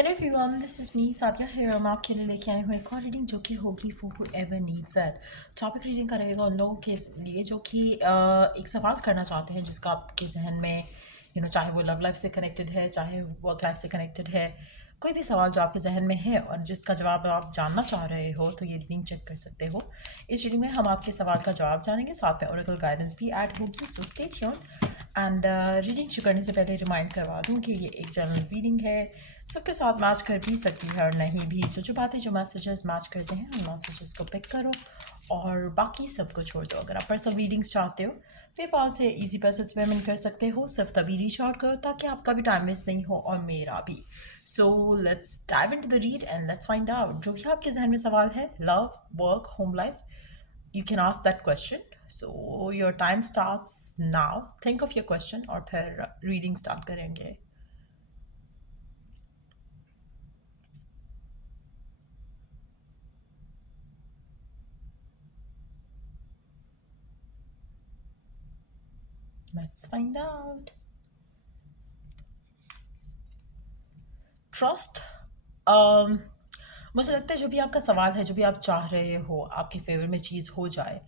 Hello everyone, this is me Sadia here. मैं आपके लिए लेके आई हूँ एक और रीडिंग जो कि होगी for whoever needs it. Topic reading का रहेगा उन लोगों के लिए जो कि एक सवाल करना चाहते हैं जिसका आपके जहन में चाहे वो लव लाइफ से कनेक्टेड है, चाहे वर्क लाइफ से कनेक्टेड है, कोई भी सवाल जो आपके जहन में है और जिसका जवाब आप जानना चाह रहे हो तो ये रीडिंग चेक कर सकते हो। इस रीडिंग में हम आपके सवाल का जवाब जानेंगे, साथ में ओरेकल गाइडेंस भी ऐड होगी, so stay tuned. And reading शुरू करने से पहले रिमाइंड करवा दूँ कि ये एक जनरल रीडिंग है, सबके साथ मैच कर भी सकती है और नहीं भी। सो जो बातें जो मैसेजेस मैच करते हैं उन मैसेजेस को पिक करो और बाकी सबको छोड़ दो। अगर आप पर्सनल रीडिंग्स चाहते हो पेपाल से इजी पैसे पेमेंट कर सकते हो, सिर्फ तभी रीच आउट करो ताकि आपका भी टाइम वेस्ट नहीं हो और मेरा भी। So let's dive into the read and let's find out जो भी आपके जहन में सवाल है, love, work, home life, you can ask that question. So your time starts now. Think of your question और फिर reading start करेंगे. Let's find out. Trust. मुझे लगता है जो भी आपका सवाल है, जो भी आप चाह रहे हो आपके फेवर में चीज़ हो जाए,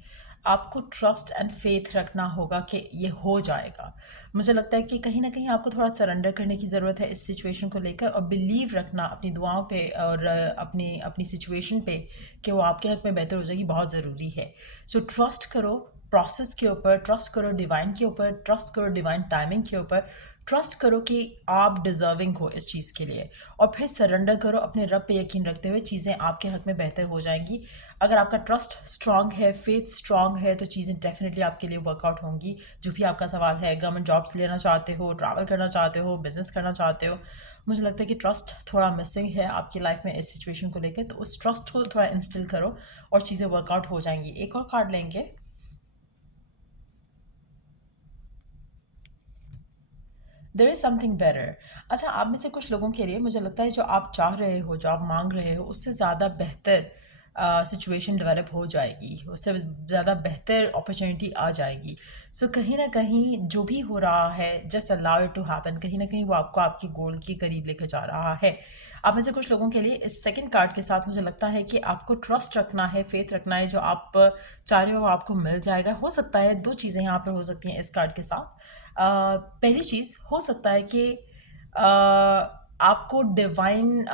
आपको ट्रस्ट एंड फेथ रखना होगा कि ये हो जाएगा। मुझे लगता है कि कहीं ना कहीं आपको थोड़ा सरेंडर करने की ज़रूरत है इस सिचुएशन को लेकर और बिलीव रखना अपनी दुआओं पे और अपनी अपनी सिचुएशन पे कि वो आपके हक में बेहतर हो जाएगी, बहुत ज़रूरी है। सो ट्रस्ट करो प्रोसेस के ऊपर, ट्रस्ट करो डिवाइन के ऊपर, ट्रस्ट करो डिवाइन टाइमिंग के ऊपर, ट्रस्ट करो कि आप डिज़र्विंग हो इस चीज़ के लिए और फिर सरेंडर करो अपने रब पे यकीन रखते हुए, चीज़ें आपके हक में बेहतर हो जाएंगी। अगर आपका ट्रस्ट स्ट्रांग है, फेथ स्ट्रांग है तो चीज़ें डेफिनेटली आपके लिए वर्कआउट होंगी। जो भी आपका सवाल है, गवर्नमेंट जॉब्स लेना चाहते हो, ट्रैवल करना चाहते हो, बिजनेस करना चाहते हो, मुझे लगता है कि ट्रस्ट थोड़ा मिसिंग है आपकी लाइफ में इस सिचुएशन को लेकर, तो उस ट्रस्ट को थोड़ा इंस्टिल करो और चीज़ें वर्कआउट हो जाएंगी। एक और कार्ड लेंगे। There is something better. अच्छा, आप में से कुछ लोगों के लिए मुझे लगता है जो आप चाह रहे हो, जो आप मांग रहे हो, उससे ज़्यादा बेहतर सिचुएशन डेवलप हो जाएगी, उससे ज़्यादा बेहतर अपॉर्चुनिटी आ जाएगी। सो कहीं ना कहीं जो भी हो रहा है, just allow it to happen, कहीं ना कहीं वो आपको आपकी गोल के करीब लेकर जा रहा है। आप में से कुछ लोगों के लिए इस सेकंड कार्ड के साथ मुझे लगता है कि आपको ट्रस्ट रखना है, फेथ रखना है, जो आप चाह रहे हो आपको मिल जाएगा। हो सकता है दो चीज़ें यहाँ पर हो सकती हैं इस कार्ड के साथ। पहली चीज़ हो सकता है कि आपको डिवाइन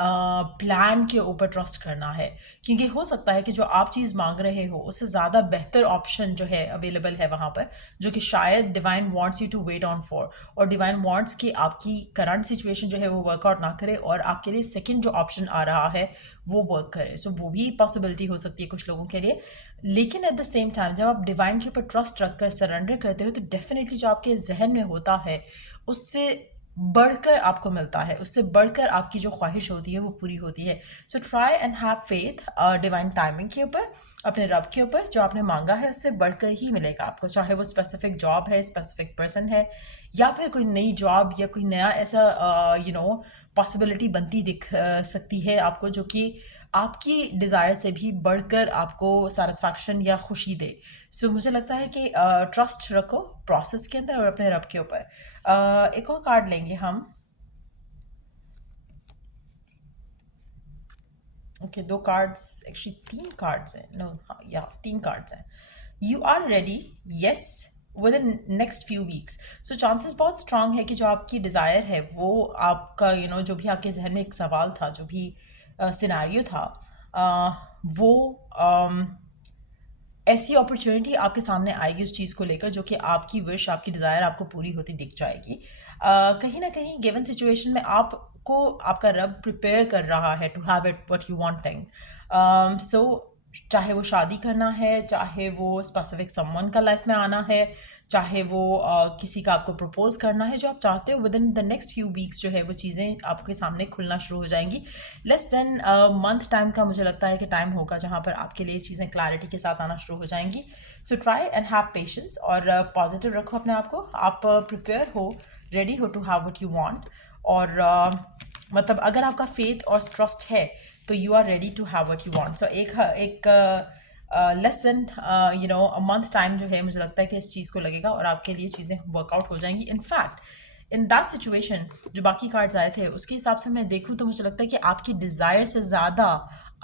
प्लान के ऊपर ट्रस्ट करना है, क्योंकि हो सकता है कि जो आप चीज़ मांग रहे हो उससे ज़्यादा बेहतर ऑप्शन जो है अवेलेबल है वहाँ पर, जो कि शायद divine wants you to wait on for, और डिवाइन वांट्स कि आपकी करंट सिचुएशन जो है वो वर्कआउट ना करे और आपके लिए सेकंड जो ऑप्शन आ रहा है वो वर्क करे। सो वो भी पॉसिबिलिटी हो सकती है कुछ लोगों के लिए। लेकिन एट द सेम टाइम जब आप डिवाइन के ऊपर ट्रस्ट रखकर सरेंडर करते हो तो डेफिनेटली जो आपके जहन में होता है उससे बढ़कर आपको मिलता है, उससे बढ़कर आपकी जो ख्वाहिश होती है वो पूरी होती है। सो try and have faith divine timing के ऊपर, अपने रब के ऊपर, जो आपने मांगा है उससे बढ़कर ही मिलेगा आपको, चाहे वो स्पेसिफिक जॉब है, स्पेसिफिक पर्सन है, या फिर कोई नई जॉब या कोई नया ऐसा पॉसिबिलिटी बनती दिख सकती है आपको, जो कि आपकी डिज़ायर से भी बढ़कर आपको सेटिस्फैक्शन या खुशी दे। सो मुझे लगता है कि ट्रस्ट रखो प्रोसेस के अंदर और अपने रब के ऊपर। एक और कार्ड लेंगे हम। ओके, दो कार्ड्स, एक्चुअली तीन कार्ड्स हैं, नो या तीन कार्ड्स हैं। You are ready, yes, within next few weeks. So chances बहुत स्ट्रांग है कि जो आपकी डिज़ायर है वो आपका जो भी आपके जहन में एक सवाल था, जो भी सिनेरियो था, वो ऐसी अपॉर्चुनिटी आपके सामने आएगी उस चीज़ को लेकर जो कि आपकी विश, आपकी डिज़ायर आपको पूरी होती दिख जाएगी। कहीं ना कहीं गिवन सिचुएशन में आपको आपका रब प्रिपेयर कर रहा है to have it what you wanting. So चाहे वो शादी करना है, चाहे वो स्पेसिफिक समवन का लाइफ में आना है, चाहे वो किसी का आपको प्रपोज करना है, जो आप चाहते हो with in the next few weeks जो है वो चीज़ें आपके सामने खुलना शुरू हो जाएंगी। लेस देन मंथ टाइम का मुझे लगता है कि टाइम होगा जहाँ पर आपके लिए चीज़ें क्लैरिटी के साथ आना शुरू हो जाएंगी। So try and have patience और पॉजिटिव रखो अपने आप को। आप प्रिपेयर हो, रेडी हो to have what you want, और मतलब अगर आपका फेथ और ट्रस्ट है तो you are ready to have what you want. So एक less than a month time जो है मुझे लगता है कि इस चीज़ को लगेगा और आपके लिए चीज़ें वर्कआउट हो जाएंगी। इनफैक्ट इन दैट सिचुएशन जो बाकी कार्ड्स आए थे उसके हिसाब से मैं देखूँ तो मुझे लगता है कि आपकी डिज़ायर से ज़्यादा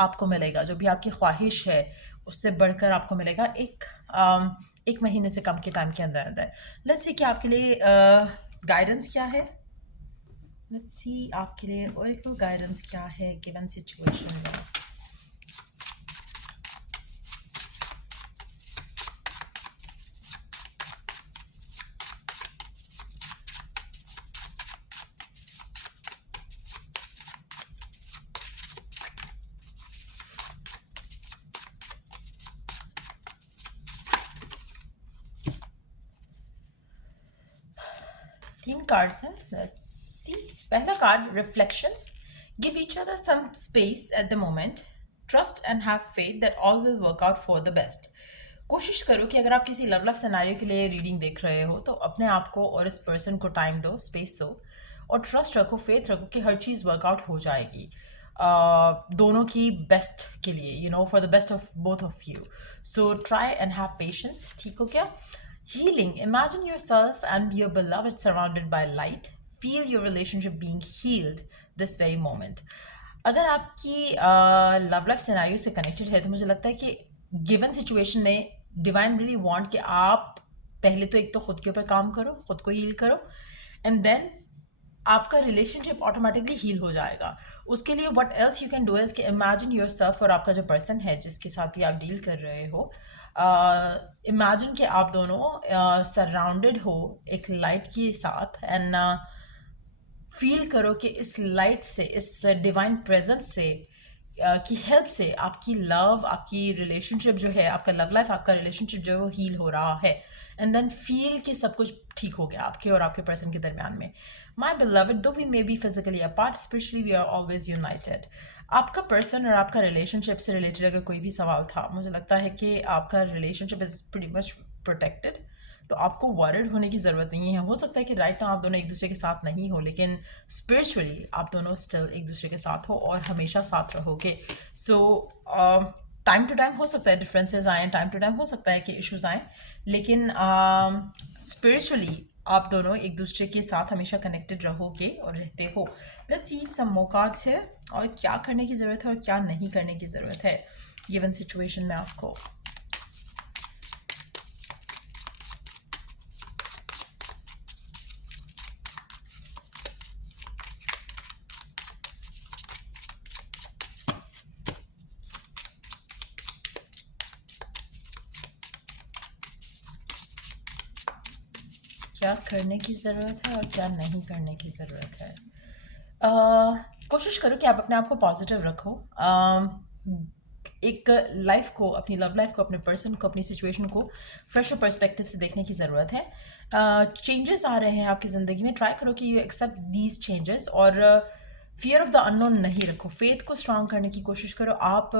आपको मिलेगा, जो भी आपकी ख्वाहिश है उससे बढ़कर आपको मिलेगा एक महीने से कम के टाइम के अंदर अंदर। लेट्स सी कि आपके लिए गाइडेंस क्या है। लेट्स सी आपके लिए ओरेकल गाइडेंस क्या है गिवन सिचुएशन में। तीन कार्ड्स हैं, लेट्स सी। पहला card reflection. Give each other some space at the moment, trust and have faith that all will work out for the best. कोशिश करो कि अगर आप किसी लव लाइफ सिनेरियो के लिए रीडिंग देख रहे हो तो अपने आप को और इस पर्सन को टाइम दो, स्पेस दो, और ट्रस्ट रखो, फेथ रखो कि हर चीज़ वर्कआउट हो जाएगी दोनों की बेस्ट के लिए, you know, for the best of both of you. So try and have patience. ठीक हो क्या? Healing. Imagine yourself and your beloved surrounded by light. Feel your relationship being healed this very moment. अगर आपकी love life scenario से connected है तो मुझे लगता है कि गिवन सिचुएशन में डिवाइन रियली वांट कि आप पहले तो एक तो खुद के ऊपर काम करो, खुद को हील करो, एंड देन आपका रिलेशनशिप ऑटोमेटिकली हील हो जाएगा। उसके लिए what else you can do is कि इमेजिन योर सेल्फ और आपका जो पर्सन है जिसके साथ भी आप डील कर रहे हो, इमेजिन कि आप दोनों सराउंडेड हो एक लाइट के साथ, एंड फील करो कि इस लाइट से, इस डिवाइन प्रेजेंस से की हेल्प से आपकी लव, आपकी रिलेशनशिप जो है, आपका लव लाइफ, आपका रिलेशनशिप जो है वो हील हो रहा है, एंड देन फील कि सब कुछ ठीक हो गया आपके और आपके पर्सन के दरमियान में। My beloved, though we may be physically apart, spiritually we are always united. आपका पर्सन और आपका रिलेशनशिप से रिलेटेड अगर कोई भी सवाल था, मुझे लगता है कि आपका relationship is pretty much protected, तो आपको वरिड होने की ज़रूरत नहीं है। हो सकता है कि राइट नाउ आप दोनों एक दूसरे के साथ नहीं हो, लेकिन स्पिरिचुअली आप दोनों स्टिल एक दूसरे के साथ हो और हमेशा साथ रहोगे। सो टाइम टू टाइम हो सकता है डिफरेंसेस आएँ, टाइम टू टाइम हो सकता है कि इश्यूज आएँ, लेकिन स्पिरिचुअली आप दोनों एक दूसरे के साथ हमेशा कनेक्टेड रहोगे और रहते हो। Let's see some more cards है और क्या करने की ज़रूरत है और क्या नहीं करने की ज़रूरत है गिवन सिचुएशन में आपको। क्या करने की ज़रूरत है और क्या नहीं करने की ज़रूरत है। कोशिश करो कि आप अपने आप को पॉजिटिव रखो। एक लाइफ को, अपनी लव लाइफ को, अपने पर्सन को, अपनी सिचुएशन को फ्रेश पर्सपेक्टिव से देखने की ज़रूरत है। चेंजेस आ रहे हैं आपकी ज़िंदगी में, ट्राई करो कि यू एक्सेप्ट दीज चेंजेस, और फियर ऑफ द अननोन नहीं रखो, फेथ को स्ट्रांग करने की कोशिश करो। आप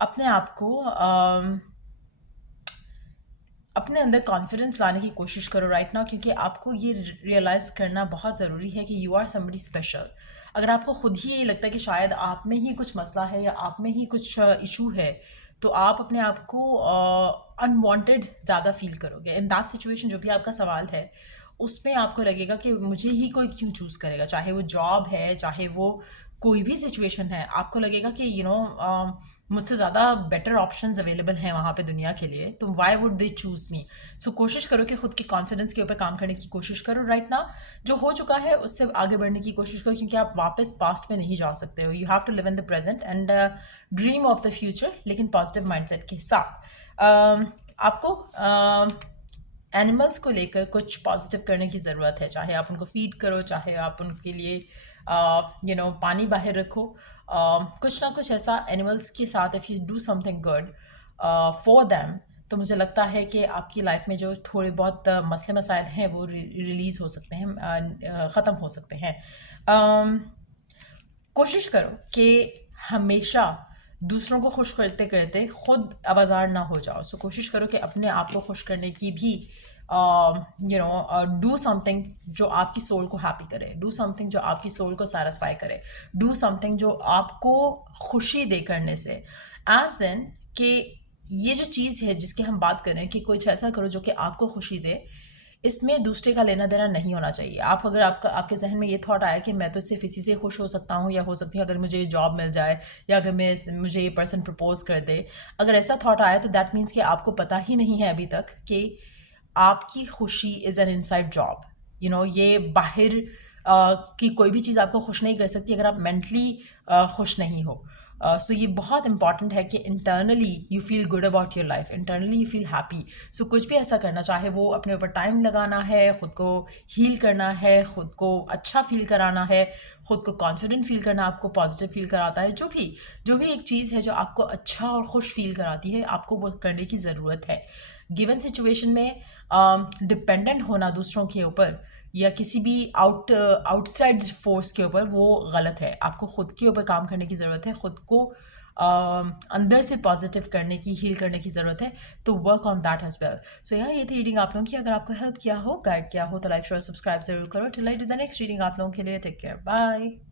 अपने आप को अपने अंदर कॉन्फिडेंस लाने की कोशिश करो राइट नाउ, क्योंकि आपको ये रियलाइज़ करना बहुत ज़रूरी है कि यू आर समबडी स्पेशल। अगर आपको खुद ही ये लगता है कि शायद आप में ही कुछ मसला है या आप में ही कुछ इशू है, तो आप अपने आप को अनवांटेड ज़्यादा फील करोगे। इन दैट सिचुएशन जो भी आपका सवाल है उसमें आपको लगेगा कि मुझे ही कोई क्यों चूज़ करेगा, चाहे वो जॉब है, चाहे वो कोई भी सिचुएशन है, आपको लगेगा कि मुझसे ज़्यादा बेटर ऑप्शंस अवेलेबल हैं वहाँ पे दुनिया के लिए, तो वाई वुड दे चूज़ मी। सो कोशिश करो कि खुद के कॉन्फिडेंस के ऊपर काम करने की कोशिश करो राइट नाउ। जो हो चुका है उससे आगे बढ़ने की कोशिश करो, क्योंकि आप वापस पास्ट में नहीं जा सकते हो। You have to live in the present and dream of the future, लेकिन पॉजिटिव माइंडसेट के साथ। आपको एनिमल्स को लेकर कुछ पॉजिटिव करने की ज़रूरत है, चाहे आप उनको फीड करो, चाहे आप उनके लिए पानी बाहर रखो, कुछ ना कुछ ऐसा एनिमल्स के साथ if you do something good for them, तो मुझे लगता है कि आपकी लाइफ में जो थोड़े बहुत मसले मसाइल हैं वो रिलीज़ हो सकते हैं, ख़त्म हो सकते हैं। कोशिश करो कि हमेशा दूसरों को खुश करते करते खुद आबाजार ना हो जाओ। सो कोशिश करो कि अपने आप को खुश करने की भी डू समथिंग जो आपकी सोल को हैप्पी करे, डू समथिंग जो आपकी सोल को सैटिस्फाई करे, डू समथिंग जो आपको खुशी दे करने से, एज इन कि ये जो चीज़ है जिसकी हम बात कर रहे हैं कि कुछ ऐसा करो जो कि आपको खुशी दे, इसमें दूसरे का लेना देना नहीं होना चाहिए। आप अगर आपके जहन में ये थॉट आया कि मैं तो सिर्फ इसी से खुश हो सकता हूँ या हो सकती हूँ अगर मुझे ये जॉब मिल जाए या अगर मुझे ये पर्सन प्रपोज कर दे, अगर ऐसा थॉट आया तो दैट मीन्स कि आपको पता ही नहीं है अभी तक कि आपकी खुशी इज़ एन इनसाइड जॉब। ये बाहर की कोई भी चीज़ आपको खुश नहीं कर सकती अगर आप मेंटली खुश नहीं हो। सो ये बहुत इंपॉर्टेंट है कि internally you feel good about your life, internally you feel happy. So कुछ भी ऐसा करना, चाहे वो अपने ऊपर टाइम लगाना है, ख़ुद को हील करना है, ख़ुद को अच्छा फील कराना है, ख़ुद को कॉन्फिडेंट फील करना आपको पॉजिटिव फील कराता है, जो भी एक चीज़ है जो आपको अच्छा और खुश फील कराती है, आपको वो करने की ज़रूरत है। गिवन सिचुएशन में डिपेंडेंट होना दूसरों के ऊपर या किसी भी आउटसाइड फोर्स के ऊपर, वो गलत है। आपको खुद के ऊपर काम करने की ज़रूरत है, खुद को अंदर से पॉजिटिव करने की, हील करने की ज़रूरत है। तो work on that as well. So यहाँ ये थी रीडिंग आप लोगों की। अगर आपको हेल्प किया हो, गाइड किया हो, तो लाइक शेयर सब्सक्राइब जरूर करो। Till I do the next reading आप लोगों के लिए, टेक केयर, बाय।